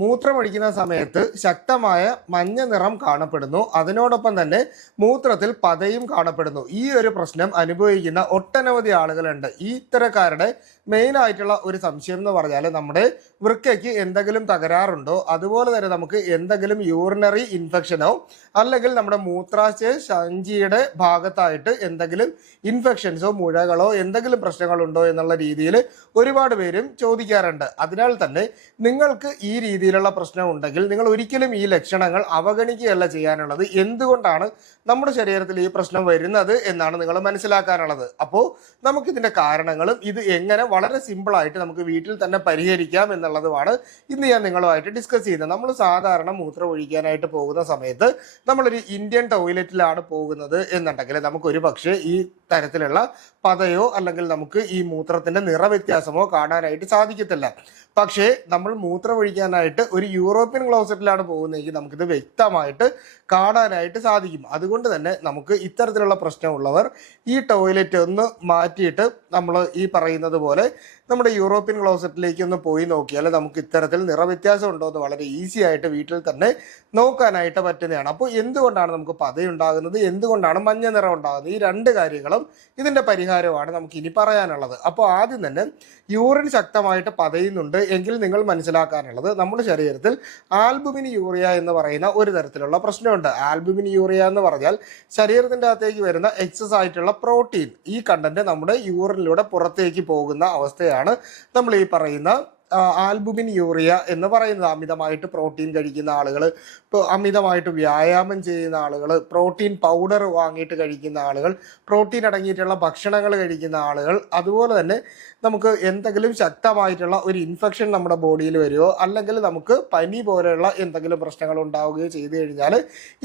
മൂത്രമൊഴിക്കുന്ന സമയത്ത് ശക്തമായ മഞ്ഞ നിറം കാണപ്പെടുന്നു. അതിനോടൊപ്പം തന്നെ മൂത്രത്തിൽ പതയും കാണപ്പെടുന്നു. ഈ ഒരു പ്രശ്നം അനുഭവിക്കുന്ന ഒട്ടനവധി ആളുകളുണ്ട്. ഈ ഇത്തരക്കാരുടെ മെയിൻ ആയിട്ടുള്ള ഒരു സംശയം എന്ന് പറഞ്ഞാൽ നമ്മുടെ വൃക്കയ്ക്ക് എന്തെങ്കിലും തകരാറുണ്ടോ, അതുപോലെ തന്നെ നമുക്ക് എന്തെങ്കിലും യൂറിനറി ഇൻഫെക്ഷനോ അല്ലെങ്കിൽ നമ്മുടെ മൂത്രാശയ സഞ്ചിയുടെ ഭാഗത്തായിട്ട് എന്തെങ്കിലും ഇൻഫെക്ഷൻസോ മുഴകളോ എന്തെങ്കിലും പ്രശ്നങ്ങളുണ്ടോ എന്നുള്ള രീതിയിൽ ഒരുപാട് പേരും ചോദിക്കാറുണ്ട്. അതിനാൽ തന്നെ നിങ്ങൾക്ക് ഈ രീതിയിലുള്ള പ്രശ്നം ഉണ്ടെങ്കിൽ നിങ്ങൾ ഒരിക്കലും ഈ ലക്ഷണങ്ങൾ അവഗണിക്കുകയല്ല ചെയ്യാനുള്ളത്. എന്തുകൊണ്ടാണ് നമ്മുടെ ശരീരത്തിൽ ഈ പ്രശ്നം വരുന്നത് എന്നാണ് നിങ്ങൾ മനസ്സിലാക്കാനുള്ളത്. അപ്പോൾ നമുക്കിതിന്റെ കാരണങ്ങളും ഇത് എങ്ങനെ വളരെ സിമ്പിളായിട്ട് നമുക്ക് വീട്ടിൽ തന്നെ പരിഹരിക്കാം എന്നുള്ളതുമാണ് ഇന്ന് ഞാൻ നിങ്ങളുമായിട്ട് ഡിസ്കസ് ചെയ്യുന്നത്. നമ്മൾ സാധാരണ മൂത്രം ഒഴിക്കാനായിട്ട് പോകുന്ന സമയത്ത് നമ്മളൊരു ഇന്ത്യൻ ടോയ്ലറ്റിലാണ് പോകുന്നത് എന്നുണ്ടെങ്കിൽ നമുക്കൊരു പക്ഷേ ഈ തരത്തിലുള്ള പതയോ അല്ലെങ്കിൽ നമുക്ക് ഈ മൂത്രത്തിന്റെ നിറവ്യത്യാസമോ കാണാനായിട്ട് സാധിക്കത്തില്ല. പക്ഷേ നമ്മൾ മൂത്രം ഒഴിക്കാനായിട്ട് ഒരു യൂറോപ്യൻ ക്ലോസറ്റിലാണ് പോകുന്നതെങ്കിൽ നമുക്കിത് വ്യക്തമായിട്ട് കാണാനായിട്ട് സാധിക്കും. അതുകൊണ്ട് തന്നെ നമുക്ക് ഇത്തരത്തിലുള്ള പ്രശ്നമുള്ളവർ ഈ ടോയ്ലറ്റ് ഒന്ന് മാറ്റിയിട്ട് നമ്മൾ ഈ പറയുന്നത് പോലെ നമ്മുടെ യൂറോപ്യൻ ക്ലോസറ്റിലേക്ക് ഒന്ന് പോയി നോക്കിയാൽ നമുക്ക് ഇത്തരത്തിൽ നിറവ്യത്യാസം ഉണ്ടോ എന്ന് വളരെ ഈസി ആയിട്ട് വീട്ടിൽ തന്നെ നോക്കാനായിട്ട് പറ്റുന്നതാണ്. അപ്പോൾ എന്തുകൊണ്ടാണ് നമുക്ക് പതയുണ്ടാകുന്നത്, എന്തുകൊണ്ടാണ് മഞ്ഞ നിറം ഉണ്ടാകുന്നത്, ഈ രണ്ട് കാര്യങ്ങളും ഇതിന്റെ പരിഹാരമാണ് നമുക്ക് ഇനി പറയാനുള്ളത്. അപ്പോൾ ആദ്യം തന്നെ യൂറിൻ ശക്തമായിട്ട് പതയുന്നുണ്ട് എങ്കിൽ നിങ്ങൾ മനസ്സിലാക്കാനുള്ളത് നമ്മുടെ ശരീരത്തിൽ ആൽബുമിൻ യൂറിയ എന്ന് പറയുന്ന ഒരു തരത്തിലുള്ള പ്രശ്നമുണ്ട്. ആൽബുമിൻ യൂറിയ എന്ന് പറഞ്ഞാൽ ശരീരത്തിന്റെ അകത്തേക്ക് വരുന്ന എക്സസ് ആയിട്ടുള്ള പ്രോട്ടീൻ, ഈ കണ്ടന്റ് നമ്മുടെ യൂറിനിലൂടെ പുറത്തേക്ക് പോകുന്ന അവസ്ഥയാണ് നമ്മൾ ഈ പറയുന്ന ആൽബുമിൻ യൂറിയ എന്ന് പറയുന്നത്. അമിതമായിട്ട് പ്രോട്ടീൻ കഴിക്കുന്ന ആളുകൾ, ഇപ്പോൾ അമിതമായിട്ട് വ്യായാമം ചെയ്യുന്ന ആളുകൾ, പ്രോട്ടീൻ പൗഡർ വാങ്ങിയിട്ട് കഴിക്കുന്ന ആളുകൾ, പ്രോട്ടീൻ അടങ്ങിയിട്ടുള്ള ഭക്ഷണങ്ങൾ കഴിക്കുന്ന ആളുകൾ, അതുപോലെ തന്നെ നമുക്ക് എന്തെങ്കിലും ശക്തമായിട്ടുള്ള ഒരു ഇൻഫെക്ഷൻ നമ്മുടെ ബോഡിയിൽ വരികയോ അല്ലെങ്കിൽ നമുക്ക് പനി പോലെയുള്ള എന്തെങ്കിലും പ്രശ്നങ്ങൾ ഉണ്ടാവുകയോ ചെയ്തു കഴിഞ്ഞാൽ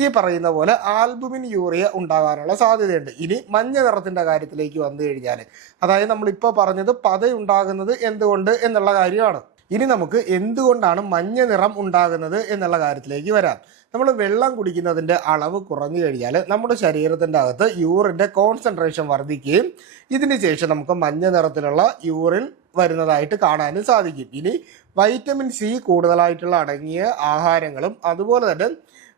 ഈ പറയുന്ന പോലെ ആൽബുമിൻ യൂറിയ ഉണ്ടാകാനുള്ള സാധ്യതയുണ്ട്. ഇനി മഞ്ഞ നിറത്തിന്റെ കാര്യത്തിലേക്ക് വന്നു കഴിഞ്ഞാൽ, അതായത് നമ്മളിപ്പോൾ പറഞ്ഞത് പതയുണ്ടാകുന്നത് എന്തുകൊണ്ട് എന്നുള്ള കാര്യമാണ്. ഇനി നമുക്ക് എന്തുകൊണ്ടാണ് മഞ്ഞ നിറം ഉണ്ടാകുന്നത് എന്നുള്ള കാര്യത്തിലേക്ക് വരാം. നമ്മൾ വെള്ളം കുടിക്കുന്നതിൻ്റെ അളവ് കുറഞ്ഞു കഴിഞ്ഞാൽ നമ്മുടെ ശരീരത്തിൻ്റെ അകത്ത് യൂറിൻ്റെ കോൺസെൻട്രേഷൻ വർദ്ധിക്കുകയും ഇതിന് ശേഷം നമുക്ക് മഞ്ഞ നിറത്തിലുള്ള യൂറിൻ വരുന്നതായിട്ട് കാണാനും സാധിക്കും. ഇനി വൈറ്റമിൻ സി കൂടുതലായിട്ടുള്ള അടങ്ങിയ ആഹാരങ്ങളും അതുപോലെ തന്നെ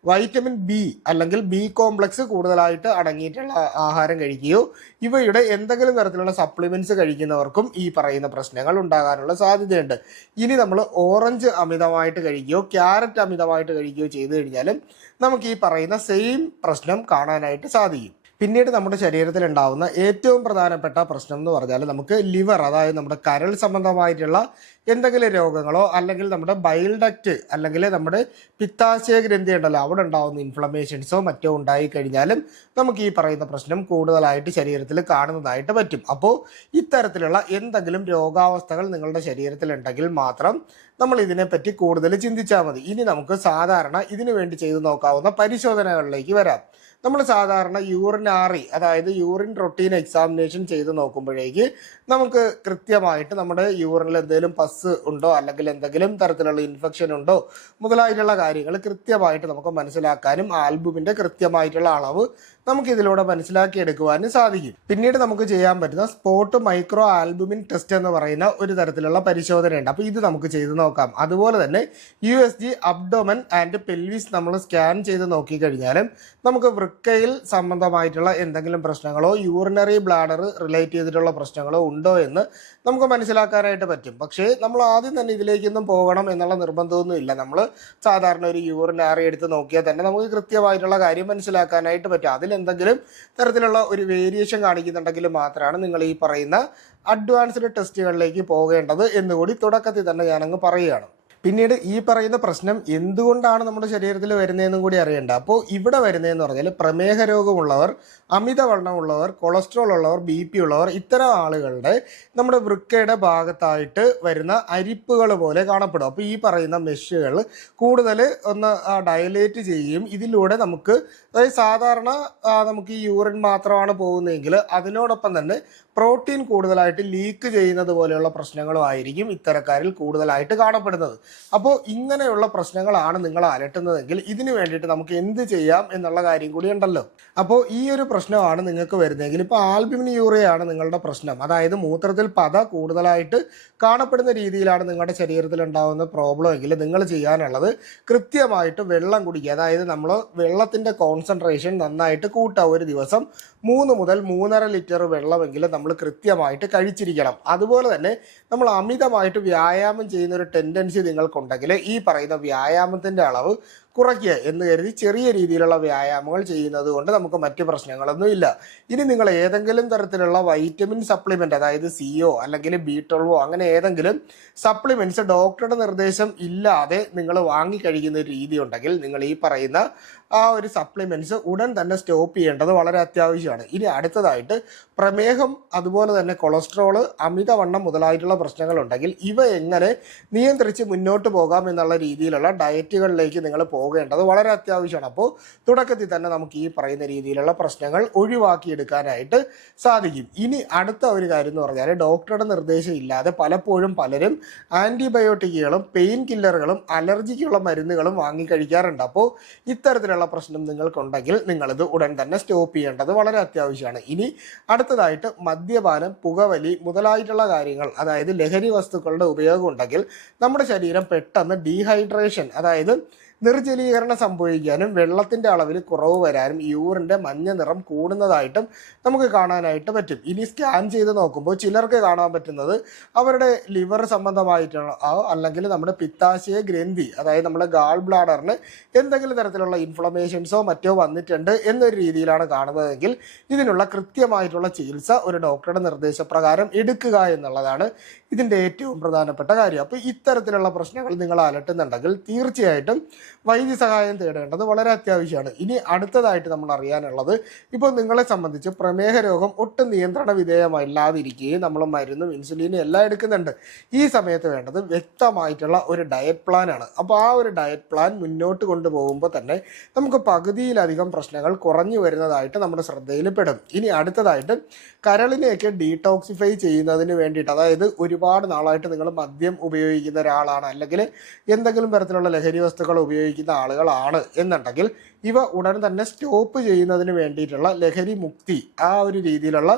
വൈറ്റമിൻ ബി അല്ലെങ്കിൽ ബി കോംപ്ലക്സ് കൂടുതലായിട്ട് അടങ്ങിയിട്ടുള്ള ആഹാരം കഴിക്കുകയോ ഇവയുടെ എന്തെങ്കിലും തരത്തിലുള്ള സപ്ലിമെന്റ്സ് കഴിക്കുന്നവർക്കും ഈ പറയുന്ന പ്രശ്നങ്ങൾ ഉണ്ടാകാനുള്ള സാധ്യതയുണ്ട്. ഇനി നമ്മൾ ഓറഞ്ച് അമിതമായിട്ട് കഴിക്കുകയോ ക്യാരറ്റ് അമിതമായിട്ട് കഴിക്കുകയോ ചെയ്തു കഴിഞ്ഞാലും നമുക്ക് ഈ പറയുന്ന സെയിം പ്രശ്നം കാണാനായിട്ട് സാധിക്കും. പിന്നീട് നമ്മുടെ ശരീരത്തിൽ ഉണ്ടാവുന്ന ഏറ്റവും പ്രധാനപ്പെട്ട പ്രശ്നം എന്ന് പറഞ്ഞാൽ നമുക്ക് ലിവർ, അതായത് നമ്മുടെ കരൾ സംബന്ധമായിട്ടുള്ള എന്തെങ്കിലും രോഗങ്ങളോ അല്ലെങ്കിൽ നമ്മുടെ ബൈൽ ഡക്റ്റ് അല്ലെങ്കിൽ നമ്മുടെ പിത്താശയ ഗ്രന്ഥി ഉണ്ടല്ലോ അവിടെ ഉണ്ടാവുന്ന ഇൻഫ്ലമേഷൻസോ മറ്റോ ഉണ്ടായി കഴിഞ്ഞാലും നമുക്ക് ഈ പറയുന്ന പ്രശ്നം കൂടുതലായിട്ട് ശരീരത്തിൽ കാണുന്നതായിട്ട് പറ്റും. അപ്പോൾ ഇത്തരത്തിലുള്ള എന്തെങ്കിലും രോഗാവസ്ഥകൾ നിങ്ങളുടെ ശരീരത്തിൽ ഉണ്ടെങ്കിൽ മാത്രം നമ്മൾ ഇതിനെപ്പറ്റി കൂടുതൽ ചിന്തിച്ചാൽ മതി. ഇനി നമുക്ക് സാധാരണ ഇതിനു വേണ്ടി ചെയ്തു നോക്കാവുന്ന പരിശോധനകളിലേക്ക് വരാം. നമ്മൾ സാധാരണ യൂറിനാറി, അതായത് യൂറിൻ റൊട്ടീൻ എക്സാമിനേഷൻ ചെയ്ത് നോക്കുമ്പോഴേക്ക് നമുക്ക് കൃത്യമായിട്ട് നമ്മുടെ യൂറിനിൽ എന്തെങ്കിലും പസ് ഉണ്ടോ അല്ലെങ്കിൽ എന്തെങ്കിലും തരത്തിലുള്ള ഇൻഫെക്ഷൻ ഉണ്ടോ മുതലായിട്ടുള്ള കാര്യങ്ങൾ കൃത്യമായിട്ട് നമുക്ക് മനസ്സിലാക്കാനും ആൽബുമിന്റെ കൃത്യമായിട്ടുള്ള അളവ് നമുക്ക് ഇതിലൂടെ മനസ്സിലാക്കിയെടുക്കുവാനും സാധിക്കും. പിന്നീട് നമുക്ക് ചെയ്യാൻ പറ്റുന്ന സ്പോട്ട് മൈക്രോ ആൽബുമിൻ ടെസ്റ്റ് എന്ന് പറയുന്ന ഒരു തരത്തിലുള്ള പരിശോധനയുണ്ട്. അപ്പോൾ ഇത് നമുക്ക് ചെയ്ത് നോക്കാം. അതുപോലെ തന്നെ USG അബ്ഡോമൻ ആൻഡ് പെൽവിസ് നമ്മൾ സ്കാൻ ചെയ്ത് നോക്കിക്കഴിഞ്ഞാലും നമുക്ക് വൃക്കയിൽ സംബന്ധമായിട്ടുള്ള എന്തെങ്കിലും പ്രശ്നങ്ങളോ യൂറിനറി ബ്ലാഡർ റിലേറ്റ് ചെയ്തിട്ടുള്ള പ്രശ്നങ്ങളോ ഉണ്ടോ എന്ന് നമുക്ക് മനസ്സിലാക്കാനായിട്ട് പറ്റും. പക്ഷേ നമ്മൾ ആദ്യം തന്നെ ഇതിലേക്കൊന്നും പോകണം എന്നുള്ള നിർബന്ധമൊന്നും ഇല്ല. നമ്മൾ സാധാരണ ഒരു യൂറിനാറി എടുത്ത് നോക്കിയാൽ തന്നെ നമുക്ക് കൃത്യമായിട്ടുള്ള കാര്യം മനസ്സിലാക്കാനായിട്ട് പറ്റും. അതിലെന്തെങ്കിലും തരത്തിലുള്ള ഒരു വേരിയേഷൻ കാണിക്കുന്നുണ്ടെങ്കിൽ മാത്രമാണ് നിങ്ങൾ ഈ പറയുന്ന അഡ്വാൻസ്ഡ് ടെസ്റ്റുകളിലേക്ക് പോകേണ്ടത് എന്നുകൂടി തുടക്കത്തിൽ തന്നെ ഞാനങ്ങ് പറയുകയാണ്. പിന്നീട് ഈ പറയുന്ന പ്രശ്നം എന്തുകൊണ്ടാണ് നമ്മുടെ ശരീരത്തിൽ വരുന്നതെന്നും കൂടി അറിയണ്ട. അപ്പോൾ ഇവിടെ വരുന്നതെന്ന് പറഞ്ഞാൽ പ്രമേഹ രോഗമുള്ളവർ, അമിതവണ്ണമുള്ളവർ, കൊളസ്ട്രോൾ ഉള്ളവർ, BP ഉള്ളവർ, ഇത്തരം ആളുകളുടെ നമ്മുടെ വൃക്കയുടെ ഭാഗത്തായിട്ട് വരുന്ന അരിപ്പുകൾ പോലെ കാണപ്പെടും. അപ്പോൾ ഈ പറയുന്ന മെഷുകൾ കൂടുതൽ ഒന്ന് ഡയലേറ്റ് ചെയ്യുകയും ഇതിലൂടെ നമുക്ക്, അതായത് സാധാരണ നമുക്ക് ഈ യൂറിൻ മാത്രമാണ് പോകുന്നതെങ്കിൽ അതിനോടൊപ്പം തന്നെ പ്രോട്ടീൻ കൂടുതലായിട്ട് ലീക്ക് ചെയ്യുന്നത് പോലെയുള്ള പ്രശ്നങ്ങളും ആയിരിക്കും ഇത്തരക്കാരിൽ കൂടുതലായിട്ട് കാണപ്പെടുന്നത്. അപ്പോൾ ഇങ്ങനെയുള്ള പ്രശ്നങ്ങളാണ് നിങ്ങൾ അലട്ടുന്നതെങ്കിൽ ഇതിന് വേണ്ടിയിട്ട് നമുക്ക് എന്ത് ചെയ്യാം എന്നുള്ള കാര്യം കൂടി ഉണ്ടല്ലോ. അപ്പോൾ ഈ ഒരു പ്രശ്നമാണ് നിങ്ങൾക്ക് വരുന്നതെങ്കിൽ ഇപ്പോൾ ആൽബുമിൻ യൂറിയയാണ് നിങ്ങളുടെ പ്രശ്നം, അതായത് മൂത്രത്തിൽ പത കൂടുതലായിട്ട് കാണപ്പെടുന്ന രീതിയിലാണ് നിങ്ങളുടെ ശരീരത്തിൽ ഉണ്ടാകുന്ന പ്രോബ്ലം എങ്കിൽ നിങ്ങൾ ചെയ്യാനുള്ളത് കൃത്യമായിട്ട് വെള്ളം കുടിക്കുക. അതായത് നമ്മൾ വെള്ളത്തിൻ്റെ കോൺസെൻട്രേഷൻ നന്നായിട്ട് കൂട്ടുക. ഒരു ദിവസം 3 മുതൽ 3.5 ലിറ്റർ വെള്ളമെങ്കിലും നമ്മൾ കൃത്യമായിട്ട് കഴിച്ചിരിക്കണം. അതുപോലെ തന്നെ നമ്മൾ അമിതമായിട്ട് വ്യായാമം ചെയ്യുന്ന ഒരു ടെൻഡൻസി നിങ്ങൾക്കുണ്ടെങ്കിൽ ഈ പറയുന്ന വ്യായാമത്തിൻ്റെ അളവ് കുറയ്ക്കുക എന്ന് കരുതി ചെറിയ രീതിയിലുള്ള വ്യായാമങ്ങൾ ചെയ്യുന്നത് കൊണ്ട് നമുക്ക് മറ്റ് പ്രശ്നങ്ങളൊന്നും ഇല്ല. ഇനി നിങ്ങൾ ഏതെങ്കിലും തരത്തിലുള്ള വൈറ്റമിൻ സപ്ലിമെൻ്റ്, അതായത് സിയോ അല്ലെങ്കിൽ B12 അങ്ങനെ ഏതെങ്കിലും സപ്ലിമെൻറ്റ്സ് ഡോക്ടറുടെ നിർദ്ദേശം ഇല്ലാതെ നിങ്ങൾ വാങ്ങിക്കഴിക്കുന്ന ഒരു രീതി ഉണ്ടെങ്കിൽ നിങ്ങൾ ഈ പറയുന്ന ആ ഒരു സപ്ലിമെൻറ്റ്സ് ഉടൻ തന്നെ സ്റ്റോപ്പ് ചെയ്യേണ്ടത് വളരെ അത്യാവശ്യമാണ്. ഇനി അടുത്തതായിട്ട് പ്രമേഹം, അതുപോലെ തന്നെ കൊളസ്ട്രോള്, അമിതവണ്ണം മുതലായിട്ടുള്ള പ്രശ്നങ്ങളുണ്ടെങ്കിൽ ഇവ എങ്ങനെ നിയന്ത്രിച്ച് മുന്നോട്ട് പോകാം എന്നുള്ള രീതിയിലുള്ള ഡയറ്റുകളിലേക്ക് നിങ്ങൾ പോകേണ്ടത് വളരെ അത്യാവശ്യമാണ്. അപ്പോൾ തുടക്കത്തിൽ തന്നെ നമുക്ക് ഈ പറയുന്ന രീതിയിലുള്ള പ്രശ്നങ്ങൾ ഒഴിവാക്കിയെടുക്കാനായിട്ട് സാധിക്കും. ഇനി അടുത്ത ഒരു കാര്യം എന്ന് പറഞ്ഞാൽ ഡോക്ടറുടെ നിർദ്ദേശം ഇല്ലാതെ പലപ്പോഴും പലരും ആൻറ്റിബയോട്ടിക്കുകളും പെയിൻ കില്ലറുകളും അലർജിക്കുള്ള മരുന്നുകളും വാങ്ങിക്കഴിക്കാറുണ്ട്. അപ്പോൾ ഇത്തരത്തിലുള്ള പ്രശ്നം നിങ്ങൾക്കുണ്ടെങ്കിൽ നിങ്ങളിത് ഉടൻ തന്നെ സ്റ്റോപ്പ് ചെയ്യേണ്ടത് വളരെ അത്യാവശ്യമാണ്. ഇനി അടുത്തതായിട്ട് മദ്യപാനം, പുകവലി മുതലായിട്ടുള്ള കാര്യങ്ങൾ, അതായത് ലഹരി വസ്തുക്കളുടെ ഉപയോഗം ഉണ്ടെങ്കിൽ നമ്മുടെ ശരീരം പെട്ടെന്ന് ഡീഹൈഡ്രേഷൻ, അതായത് നിർജ്ജലീകരണം സംഭവിക്കാനും വെള്ളത്തിൻ്റെ അളവിൽ കുറവ് വരാനും യൂറിൻ്റെ മഞ്ഞ നിറം കൂടുന്നതായിട്ടും നമുക്ക് കാണാനായിട്ട് പറ്റും. ഇനി സ്കാൻ ചെയ്ത് നോക്കുമ്പോൾ ചിലർക്ക് കാണാൻ പറ്റുന്നത് അവരുടെ ലിവർ സംബന്ധമായിട്ടുള്ള അല്ലെങ്കിൽ നമ്മുടെ പിത്താശയ ഗ്രന്ഥി, അതായത് നമ്മുടെ ഗാൾ ബ്ലാഡറിന് എന്തെങ്കിലും തരത്തിലുള്ള ഇൻഫ്ലമേഷൻസോ മറ്റോ വന്നിട്ടുണ്ട് എന്നൊരു രീതിയിലാണ് കാണുന്നതെങ്കിൽ ഇതിനുള്ള കൃത്യമായിട്ടുള്ള ചികിത്സ ഒരു ഡോക്ടറുടെ നിർദ്ദേശപ്രകാരം എടുക്കുക എന്നുള്ളതാണ് ഇതിൻ്റെ ഏറ്റവും പ്രധാനപ്പെട്ട കാര്യം. അപ്പോൾ ഇത്തരത്തിലുള്ള പ്രശ്നങ്ങൾ നിങ്ങൾ അലട്ടുന്നുണ്ടെങ്കിൽ തീർച്ചയായിട്ടും വൈദ്യസഹായം തേടേണ്ടത് വളരെ അത്യാവശ്യമാണ്. ഇനി അടുത്തതായിട്ട് നമ്മൾ അറിയാനുള്ളത്, ഇപ്പോൾ നിങ്ങളെ സംബന്ധിച്ച് പ്രമേഹ രോഗം ഒട്ടും നിയന്ത്രണ വിധേയമല്ലാതിരിക്കുകയും നമ്മൾ മരുന്നും ഇൻസുലിനും എല്ലാം എടുക്കുന്നുണ്ട്. ഈ സമയത്ത് വേണ്ടത് വ്യക്തമായിട്ടുള്ള ഒരു ഡയറ്റ് പ്ലാനാണ്. അപ്പോൾ ആ ഒരു ഡയറ്റ് പ്ലാൻ മുന്നോട്ട് കൊണ്ടുപോകുമ്പോൾ തന്നെ നമുക്ക് പകുതിയിലധികം പ്രശ്നങ്ങൾ കുറഞ്ഞു വരുന്നതായിട്ട് നമ്മുടെ ശ്രദ്ധയിൽ പെടും. ഇനി അടുത്തതായിട്ട് കരളിനെയൊക്കെ ഡീടോക്സിഫൈ ചെയ്യുന്നതിന് വേണ്ടിയിട്ട്, അതായത് ഒരുപാട് നാളായിട്ട് നിങ്ങൾ മദ്യം ഉപയോഗിക്കുന്ന ഒരാളാണ് അല്ലെങ്കിൽ എന്തെങ്കിലും തരത്തിലുള്ള ലഹരി വസ്തുക്കൾ ഉപയോഗിക്കുന്ന ആളുകളാണ് എന്നുണ്ടെങ്കിൽ ഇവ ഉടൻ തന്നെ സ്റ്റോപ്പ് ചെയ്യുന്നതിന് വേണ്ടിയിട്ടുള്ള ലഹരി മുക്തി, ആ ഒരു രീതിയിലുള്ള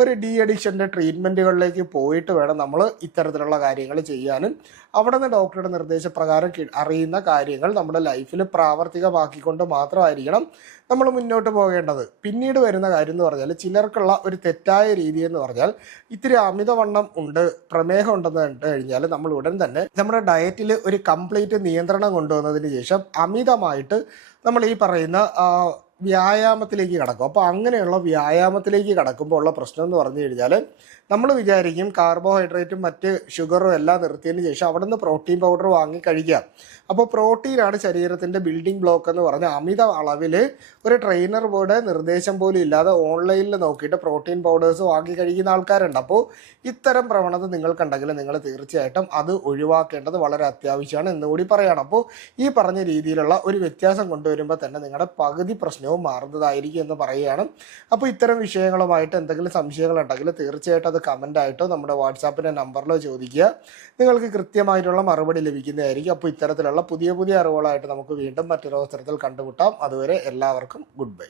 ഒരു ഡി അഡിക്ഷൻ്റെ ട്രീറ്റ്മെൻറ്റുകളിലേക്ക് പോയിട്ട് വേണം നമ്മൾ ഇത്തരത്തിലുള്ള കാര്യങ്ങൾ ചെയ്യാനും. അവിടെ നിന്ന് ഡോക്ടറുടെ നിർദ്ദേശപ്രകാരം അറിയുന്ന കാര്യങ്ങൾ നമ്മുടെ ലൈഫിൽ പ്രാവർത്തികമാക്കിക്കൊണ്ട് മാത്രമായിരിക്കണം നമ്മൾ മുന്നോട്ട് പോകേണ്ടത്. പിന്നീട് വരുന്ന കാര്യം എന്ന് പറഞ്ഞാൽ ചിലർക്കുള്ള ഒരു തെറ്റായ രീതി എന്ന് പറഞ്ഞാൽ ഇത്തിരി അമിതവണ്ണം ഉണ്ട്, പ്രമേഹം ഉണ്ടെന്ന് കണ്ടു കഴിഞ്ഞാൽ നമ്മൾ ഉടൻ തന്നെ നമ്മുടെ ഡയറ്റിൽ ഒരു കംപ്ലീറ്റ് നിയന്ത്രണം കൊണ്ടുവന്നതിന് ശേഷം അമിതമായിട്ട് നമ്മൾ ഈ പറയുന്ന വ്യായാമത്തിലേക്ക് കടക്കും. അപ്പോൾ അങ്ങനെയുള്ള വ്യായാമത്തിലേക്ക് കടക്കുമ്പോൾ ഉള്ള പ്രശ്നം എന്ന് പറഞ്ഞു കഴിഞ്ഞാൽ നമ്മൾ വിചാരിക്കും കാർബോഹൈഡ്രേറ്റും മറ്റ് ഷുഗറും എല്ലാം നിർത്തിയതിന് ശേഷം അവിടെ നിന്ന് പ്രോട്ടീൻ പൗഡർ വാങ്ങി കഴിക്കുക. അപ്പോൾ പ്രോട്ടീനാണ് ശരീരത്തിൻ്റെ ബിൽഡിംഗ് ബ്ലോക്ക് എന്ന് പറഞ്ഞാൽ അമിത അളവിൽ ഒരു ട്രെയിനറുടെ നിർദ്ദേശം പോലും ഇല്ലാതെ ഓൺലൈനിൽ നോക്കിയിട്ട് പ്രോട്ടീൻ പൗഡേഴ്സ് വാങ്ങി കഴിക്കുന്ന ആൾക്കാരുണ്ട്. അപ്പോൾ ഇത്തരം പ്രവണത നിങ്ങൾക്കുണ്ടെങ്കിൽ നിങ്ങൾ തീർച്ചയായിട്ടും അത് ഒഴിവാക്കേണ്ടത് വളരെ അത്യാവശ്യമാണ് എന്നുകൂടി പറയുകയാണ്. അപ്പോൾ ഈ പറഞ്ഞ രീതിയിലുള്ള ഒരു വ്യത്യാസം കൊണ്ടുവരുമ്പോൾ തന്നെ നിങ്ങളുടെ പകുതി പ്രശ്നവും മാറുന്നതായിരിക്കും എന്ന് പറയുകയാണ്. അപ്പോൾ ഇത്തരം വിഷയങ്ങളുമായിട്ട് എന്തെങ്കിലും സംശയങ്ങളുണ്ടെങ്കിൽ തീർച്ചയായിട്ടും അത് കമൻ്റായിട്ടോ നമ്മുടെ വാട്സാപ്പിൻ്റെ നമ്പറിലോ ചോദിക്കുക. നിങ്ങൾക്ക് കൃത്യമായിട്ടുള്ള മറുപടി ലഭിക്കുന്നതായിരിക്കും. അപ്പോൾ ഇത്തരത്തിലുള്ള പുതിയ അറിവുകളായിട്ട് നമുക്ക് വീണ്ടും മറ്റൊരു അവസരത്തിൽ കണ്ടുമുട്ടാം. അതുവരെ എല്ലാവർക്കും ഗുഡ് ബൈ.